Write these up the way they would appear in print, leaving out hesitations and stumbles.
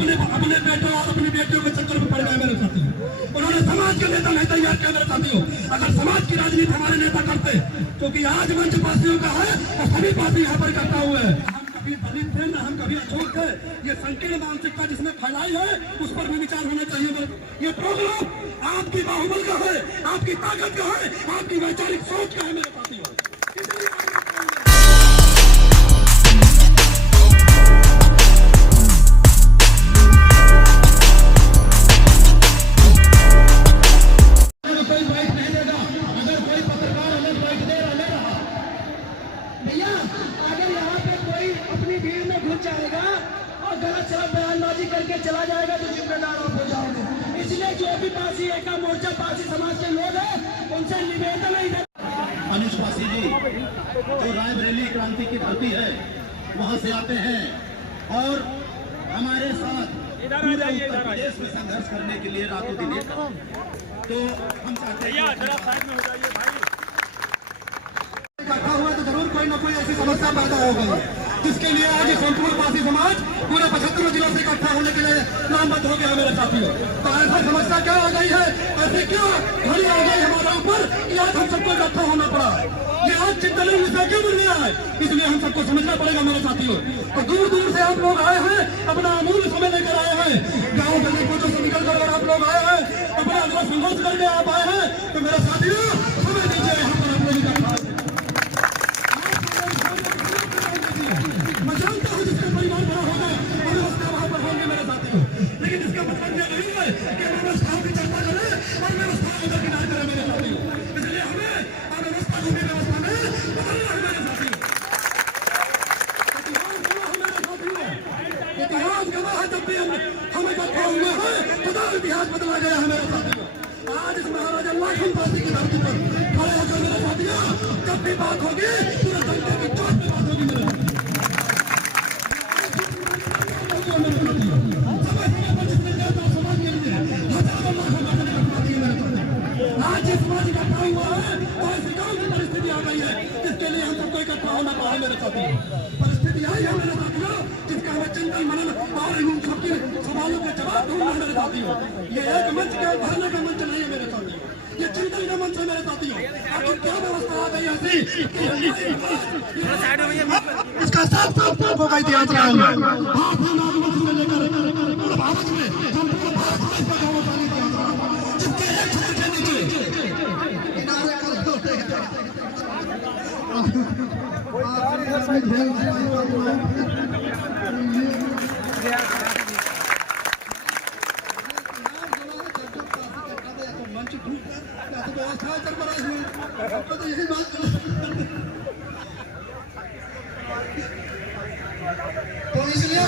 अपने अपने बेटों और अपनी बेटियों के चक्कर में पड़ गए मेरे साथियों। उन्होंने समाज के नेता नहीं तैयार किया मेरे साथियों। अगर समाज की राजनीति हमारे नेता करते, क्योंकि आज मंच पार्टियों का है और सभी पार्टी यहाँ पर करता हुआ है। हम कभी दलित थे ना, हम कभी अछूत थे। ये संकीर्ण मानसिकता जिसने फैलाई है उस पर भी विचार होना चाहिए। ये प्रोग्राम आपकी बाहुबल का है, आपकी ताकत का है, आपकी वैचारिक सोच का है मेरे साथियों। करके चला जाएगा तो जिम्मेदार आप हो जाओगे। इसलिए जो भी पासी एका मोर्चा पासी समाज के लोग हैं उनसे निवेदन है। अनिश पासी जी जो रायबरेली क्रांति की धरती है वहां से आते हैं और हमारे साथ पूरे उत्तर प्रदेश में संघर्ष करने के लिए रातों दिन तो हम चाहते हैं इकट्ठा हुआ तो जरूर कोई ना कोई ऐसी समस्या पैदा हो गई जिसके लिए आज संपूर्ण पासी समाज पूरे 75 जिलों से इकट्ठा होने के लिए नामबद्ध हो गया मेरे साथियों। तो ऐसा समस्या क्या आ गई है, ऐसे क्यों घड़ी आ गई हमारे ऊपर कि आज हम सबको इकट्ठा होना पड़ा। ये आज चिंतन विषय क्यों बन गया है, इसलिए हम सबको समझना पड़ेगा मेरे साथियों। तो दूर दूर से आप लोग आए हैं, अपना अमूल्य समय लेकर आए हैं। गाँव गली कोचों से निकल कर आप लोग आए हैं, अपना अगला संघर्ष करके आप आए हैं। तो मेरे साथियों समय दीजिए यहाँ पर हम लोग इकट्ठा। मैं जानता हूँ जिसका परिवार बड़ा होगा व्यवस्था वहाँ पर होंगे मेरे साथियों, लेकिन इसका मतलब ये नहीं है कि व्यवस्थाओं की चर्चा करें और व्यवस्था को दरकिनार करें मेरे साथियों। इसलिए हमें अव्यवस्था को भी व्यवस्था में बदलना है मेरे साथियों। इतिहास गवाह है, जब भी हम इकट्ठा हुए हैं खुदा इतिहास बदला गया है मेरे साथियों। आज इस महाराजा लाखन पासी की धरती पर खड़े होकर मेरे साथियों जब भी बात होगी पूरे जनता की चोट में बात होगी मेरे साथियों। आज जिस समाज इकट्ठा हुआ है और ऐसी कौन सी परिस्थिति आ गई है जिसके लिए हम सबको इकट्ठा होना पड़ा मेरे साथियों। परिस्थिति आई है मेरे साथियों जिसका हमें चिंतन मनन और इन सबके सवालों के जवाब ढूंढना है मेरे साथियों। ये एक मंच के भरने का मंच नहीं है मेरे साथियों, ये चिंतन का मंच है मेरे साथियों। आखिर क्या व्यवस्था आ गई ऐसी इसका साफ साफ होगा इतिहास रहा है। भारत में संपूर्ण भारत में इसका गौरवशाली इतिहास रहा है जिसके एक छोटे से नीचे किनारे मंच व्यवस्था तो यही बात तो इसलिए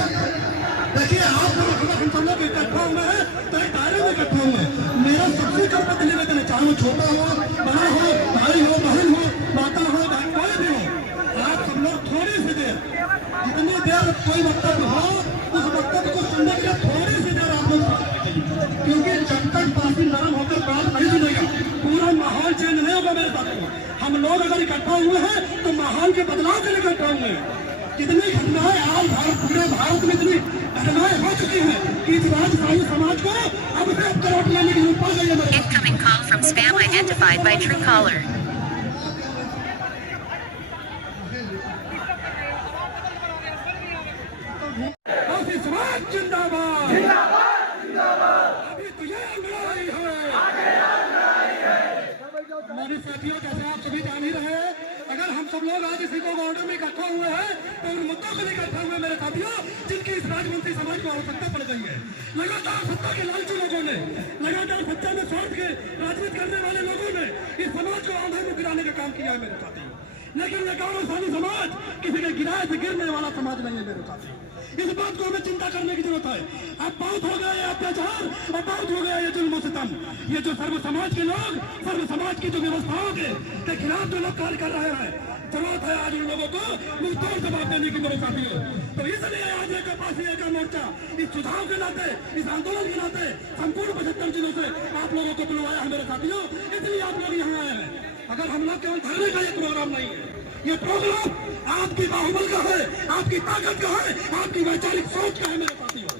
देखिए आप हम सब लोग इकट्ठा हुए हैं तो एक दायरे में इकट्ठा हुए हैं। मेरा सबसे कम पत्र निवेदन है, चाहे वो छोटा हो बड़ा हो भाई हो बहन हो माता हो कोई भी हो, आप सब लोग थोड़ी सी देर जितनी देर कोई वक्तव्य हो उस वक्तव्य को सुनने के लिए थोड़ी सी देर आप लोग, क्योंकि जब तक पासी नरम होकर बात नहीं सुनेगा पूरा माहौल चेंज नहीं होगा मेरे साथ। हम लोग अगर इकट्ठा हुए हैं तो माहौल के बदलाव के लिए इकट्ठा हुए हैं। कितनी घटनाएं आज पूरे भारत में इतनी घटनाएं हो चुकी हैं कि इस राजशाही समाज को अब से अब करवट लेने की जरूरत पड़ गई है। Incoming call from spam identified by Truecaller. Pasi समाज जिंदाबाद जिंदाबाद जिंदाबाद। अभी तो ये लड़ाई है हमारे साथियों, जैसे आप सभी जान ही रहे हैं। अगर हम सब लोग आज इसी को बॉर्डर में इकट्ठा हुए हैं तो उन मुद्दों पर इकट्ठा हुए मेरे साथियों जिनकी इस राजमंत्री समाज को आवश्यकता पड़ गई है। लगातार सत्ता के लालची लोगों ने, लगातार सत्ता में स्वार्थ के राजनीति करने वाले लोगों ने इस समाज को आंधे में गिराने का काम किया है मेरे साथियों। लेकिन ये गौरवशाली समाज किसी के गिराए से गिरने वाला समाज नहीं है मेरे साथियों। इस बात को हमें चिंता करने की जरूरत है। अब बहुत हो गया ये अत्याचार और बहुत हो गया ये जुल्म सितम। ये जो सर्व समाज के लोग, सर्व समाज की जो व्यवस्थाओं के खिलाफ जो लोग कार्य कर रहे हैं, जरूरत है आज उन लोगों को मुंहतोड़ जवाब देने की मेरे साथियों। तो इसलिए आज एक पासी एक मोर्चा इस सुझाव के नाते, इस आंदोलन के नाते संपूर्ण 75 जिलों से आप लोगों को बुलवाया है मेरे साथियों। इसलिए आप लोग यहाँ आए हैं। अगर हम लोग केवल धरने का ये प्रोग्राम नहीं है, ये प्रोग्राम आपकी बाहुबल का है, आपकी ताकत का है, आपकी वैचारिक सोच का है मेरे साथियों।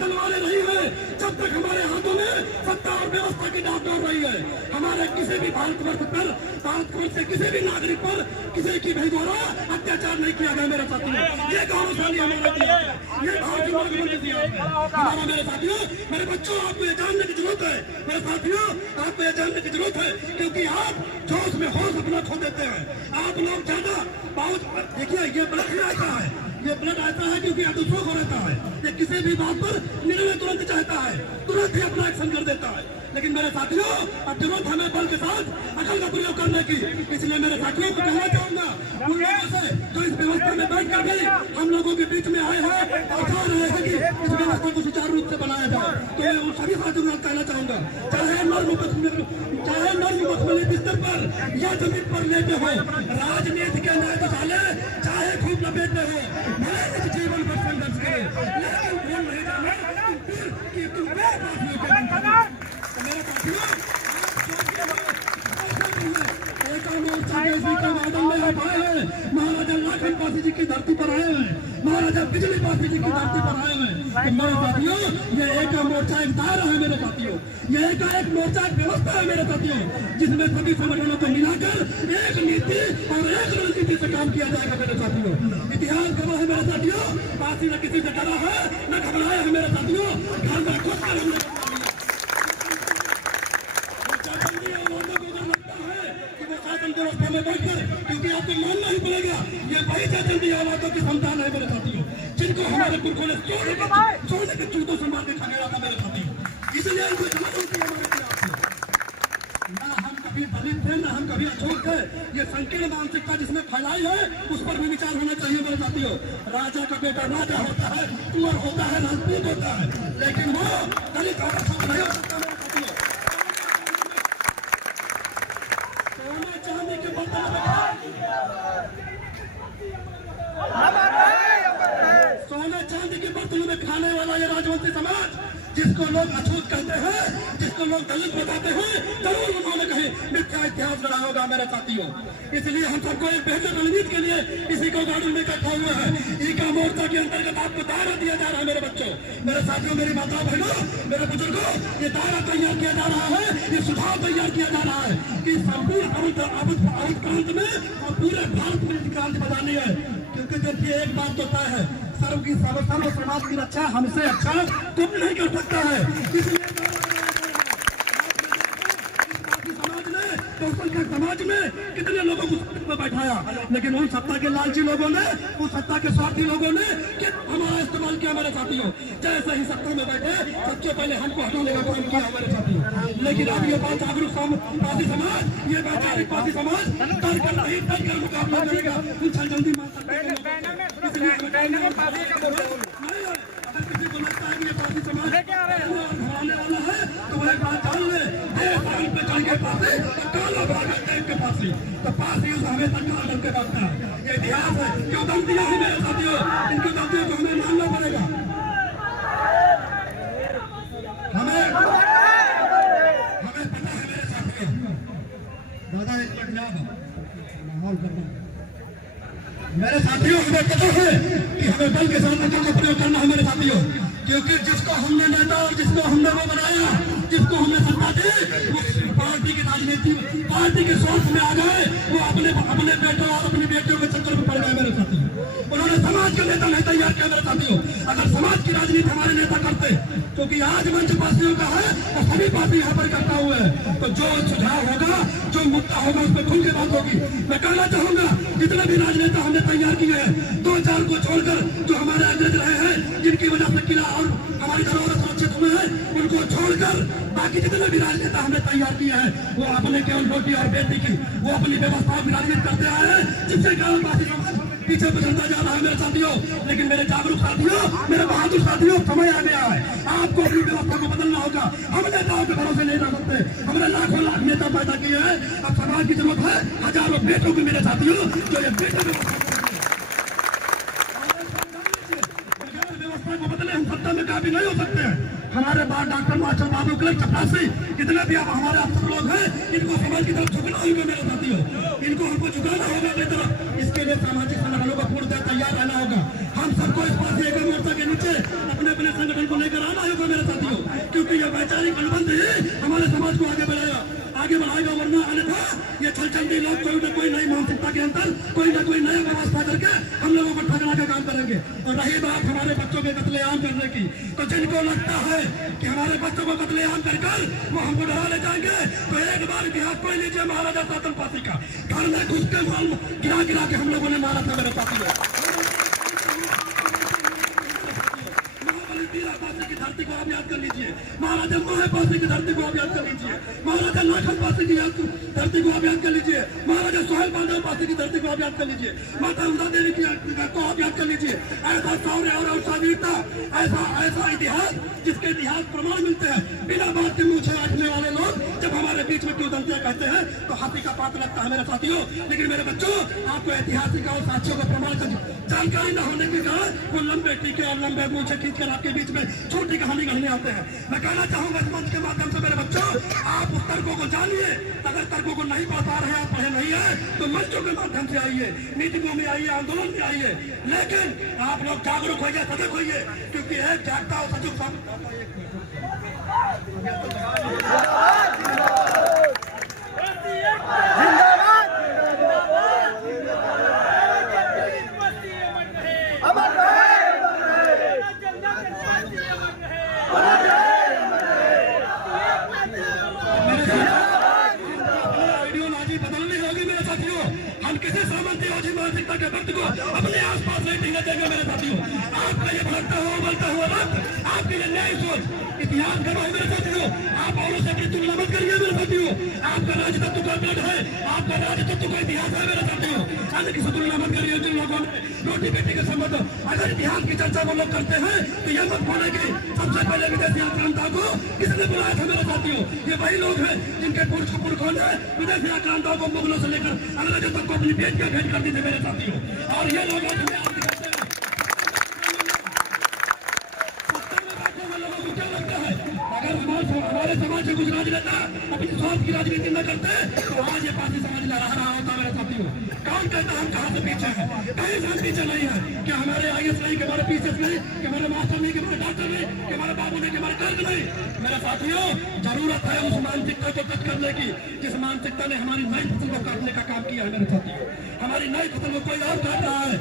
तलवारें रही है, जब तक हमारे हाथों में सत्ता और व्यवस्था की डाक डोर रही है, हमारे किसी भी भारतवर्ष पर, भारतवर्ष से किसी भी नागरिक पर किसी की भी द्वारा अत्याचार नहीं किया गया मेरे साथियों। ये गौरवशाली हमारा दिया है, ये भारतीय नागरिक दिया है हमारा। मेरे साथियों, मेरे बच्चों, आपको ये जानने की जरूरत है, मेरे साथियों आपको ये जानने की जरूरत है, क्योंकि आप जोश में होश अपना खो देते हैं। आप लोग ज्यादा बहुत देखिए, ये ब्लड में आता है, ये ब्लड आता है क्योंकि आप दूसरों को रहता है। ये किसी भी बात पर निर्णय तुरंत चाहता है, तुरंत ही अपना एक्शन कर देता है। लेकिन मेरे साथियों, अब जरूरत हमें बल के साथ अकल का प्रयोग करने की। इसलिए मेरे साथियों को कहना चाहूंगा, उन लोगों से जो इस व्यवस्था में बैठ कर भी हम लोगों के बीच में आए हैं और चाह रहे हैं कि इस व्यवस्था को सुचारू रूप से बनाया जाए, तो मैं उन सभी साथियों को कहना चाहूंगा, चाहे नर्म बिस्तर पर या जमीन पर लेटे हो, राजनीति के न्याय डाले, चाहे खूब लपेटे हो, भले इस जीवन पर संघर्ष करें, लेकिन भूल नहीं जाना कि तुम मेरे साथियों महाराजा लाखन पासी जी की धरती पर आए हैं, महाराजा बिजली पासी जी की धरती पर आए हैं। तो मेरे साथियों, ये एक मोर्चा एक दायरा है मेरे साथियों, ये एक मोर्चा एक व्यवस्था है मेरे साथियों, जिसमें सभी संगठनों को मिलाकर एक नीति और एक रणनीति से काम किया जाएगा मेरे साथियों। इतिहास गवाह है मेरे साथियों, पासी न किसी से डरा है न घबराया है मेरे साथियों। घर में घुसकर हमने व्यवस्था में बैठकर, क्योंकि आपको मानना ही पड़ेगा, ये वही जाति आवाजों की संतान है मेरे साथियों, जिनको हमारे पुरखों ने छोड़ने के चूतों से मार के खगेड़ा था मेरे साथियों। इसलिए इनको समझ होती है हमारे खिलाफ। ना हम कभी दलित थे, ना हम कभी अछूत थे। ये संकीर्ण मानसिकता जिसने फैलाई है, उस पर भी विचार होना चाहिए मेरे साथियों। राजा का बेटा राजा होता है, कुंवर होता है, राजपूत होता है, लेकिन वो दलित और अछूत नहीं हो सकता मेरे साथियों। सोने चांदी के बर्तन में खाने वाला ये राजवंशी समाज, जिसको लोग अछूत कहते हैं, जिसको लोग दलित बताते हैं, जरूर उन्होंने कहीं मिथ्या इतिहास गढ़ा होगा मेरे साथियों। इसलिए हम सबको एक बेहतर रणनीति के लिए इसी को गाड़ी में इकट्ठा हुए हैं। ईका मोर्चा के अंतर्गत आपको दायरा दिया जा रहा है मेरे बच्चों, मेरे साथियों, मेरी माताओं बहनों, मेरे बुजुर्गों, ये दायरा तैयार किया जा रहा है, ये सुझाव तैयार किया जा रहा है कि संपूर्ण प्रांत में और पूरे भारत में क्रांति बजानी है। क्योंकि देखिए, एक बात तो तय है, सर्व की सर्व समाज की रक्षा हमसे अच्छा तुम नहीं कर सकता है। इसलिए समाज में कितने लोगों को सत्ता में बैठाया, लेकिन उन सत्ता के लालची लोगों ने, उन सत्ता के स्वार्थी लोगों ने हमारा इस्तेमाल किया मेरे साथियों। जैसे ही सत्ता में बैठे, सबसे पहले हमको हटाने का काम किया मेरे साथियों। लेकिन अब ये बात जागरूक पासी समाज, ये वैचारिक पासी समाज कर मुकाबला करेगा, उनसे जल्दी मान सकते हैं। अगर किसी को लगता है कि ये पासी समाज घुमाने वाला है, तो वह एक बात जान ले, पे चल के पासी काला भागा के पासी, तो पासी उस हमें तक काल के भागता है। ये इतिहास है, क्यों दम दिया है मेरे साथियों, इनकी गलतियों को हमें मानना पड़ेगा। हमें पता है मेरे साथियों, दादा एक माहौल करना मेरे साथियों, हमें पता है कि हमें बल के साथ अकल का प्रयोग करना है मेरे साथियों। क्योंकि जिसको हमने नेता और जिसको हमने वो बनाया, जिसको हमने सत्ता दी, वो पार्टी की राजनीति, पार्टी के स्वार्थ में आ गए, वो अपने बेटों और अपनी बेटियों के चक्कर में पड़ गए मेरे साथियों। उन्होंने समाज के नेता नहीं तैयार किया मेरे साथियों। अगर समाज की राजनीति हमारे नेता करते, क्योंकि आज मंच पार्टियों का है और सभी पार्टी यहाँ पर करता हुआ है, तो जो सुझाव होगा, जो मुद्दा होगा, उस पर खुल के बात होगी। मैं कहना चाहूंगा, जितने भी राजनेता हमने तैयार किए हैं, 2-4 को छोड़कर जो हमारे अग्रज रहे हैं, जिनकी वजह से किला और हमारी धरोहर सुरक्षित हुए हैं, उनको छोड़कर बाकी जितने भी राजनेता हमने तैयार किए हैं, वो अपने केवल बेटी और बेटी की, वो अपनी व्यवस्था की राजनीति करते आए हैं, जिससे कारण पासी समाज पीछे बदलता जा रहा है मेरे साथियों। लेकिन मेरे जागरूक साथियों, मेरे बहादुर साथियों, समय आ गया है, आपको अपनी व्यवस्था को बदलना होगा। हम नेताओं के भरोसे नहीं रह सकते, हमने लाखों लाख नेता पैदा किए हैं, अब समाज की जरूरत है हजारों बेटों की मेरे साथियों, जो ये बेटे व्यवस्था को बदले। हम सत्ता में काफी नहीं हो सकते हैं। हमारे बाद डॉक्टर मास्टर बाबू क्लर्क चपरासी, जितने भी अब हमारे अफसर लोग हैं, इनको समाज की तरफ झुकना होगा मेरे साथियों, इनको हमको झुकाना होगा अपनी तरफ। इसके लिए सामाजिक संगठनों का पूर्णतः तैयार रहना होगा। हम सबको इस पासी मोर्चा के नीचे अपने अपने संगठन को लेकर आना आगे बढ़ाएगा, वरना अन्यथा ये छलचंडी लोग कोई न कोई नई मानसिकता के अंदर कोई न कोई नया व्यवस्था करके हम लोगों को ठगना का काम करेंगे। और रही बात हमारे बच्चों के कत्लेआम करने की, तो जिनको लगता है कि हमारे बच्चों को कत्लेआम कर वो हमको डरा ले जाएंगे, तो एक बार इतिहास पढ़ लीजिए महाराजा सातन पासी का। घर में घुस के माल गिरा के हम लोगों ने मारा था मेरे साथी लोग। पासी की धरती को आप याद कर लीजिए, महाराजा मोहे पासी की धरती को आप याद कर लीजिए, महाराजा लाखन पासी की धरती को आप याद कर लीजिए, महाराजा सोहेल पांडव पासी की धरती को आप याद कर लीजिए, माता उषा देवी की को आप याद कर लीजिए। ऐसा शौर्य और सावीरता, ऐसा इतिहास जिसके इतिहास प्रमाण मिलते हैं, बिना बात के मुझे आटने वाले लोग जब हमारे बीच में क्यों दंतियां कहते हैं तो हाथी का पात लगता है मेरे साथियों। लेकिन मेरे बच्चों, आपको ऐतिहासिक और साक्ष्यों का प्रमाण का जानकारी न होने के कारण वो लंबे टीके और लंबे मूछे खींचकर आपके बीच में छोटी कहानी कहने आते हैं। मैं कहना चाहूंगा इस मंच के माध्यम से मेरे बच्चों, आप उस तर्कों को जानिए। अगर तर्कों को नहीं पढ़ पा रहे हैं, आप पढ़े नहीं है, तो मंचों के माध्यम से आइए, मीटिंगों में आइए, आंदोलन में आइए, लेकिन आप लोग जागरूक होइए, सजग होइए, क्योंकि एक जागता और सजग मानसिकता के वक्त को अपने आसपास नहीं टिकने देंगे मेरे साथियों। आपका ये भटकता हुआ उबलता हुआ वक्त, आपके लिए नई सोच, इतिहास गवाह मेरे साथियों। आप औरों से अपनी तुलना मत करिए मेरे साथियों। आपका राज तत्व का ब्लड है, आपका राज तत्व का इतिहास है मेरे साथियों। अन्य किसी तुलना मत करिए। जिन लोगों ने रोटी बेटी के संबंध, अगर इतिहास की चर्चा वो लोग करते हैं तो यह मत बोले कि सबसे पहले विदेशी आक्रांता को किसने बुलाया था मेरे साथियों। ये वही लोग हैं जिनके पुरखों ने विदेशी आक्रांताओं को मुगलों से लेकर अंग्रेजों तक को अपनी पेट का भेंट कर दी थी मेरे साथियों। और ये लोग हमारे समाज से कुछ राजनेता अपनी स्वार्थ की राजनीति न करते तो आज ये पार्टी समाज लहरा रहा होता मेरे साथियों। कौन कहता हम कहाँ से पीछे हैं? कहीं से हम पीछे नहीं है। कि हमारे IAS नहीं, कि हमारे PCS नहीं, कि हमारे मास्टर नहीं, कि हमारे डॉक्टर नहीं, कि हमारे बाबू नहीं, कि हमारे कर्ज नहीं। मेरे साथियों, जरूरत है उस मानसिकता को कट करने की जिस मानसिकता ने हमारी नई फसल को काटने का काम किया है मेरे साथियों। हमारी नई फसल को कोई और काट रहा है।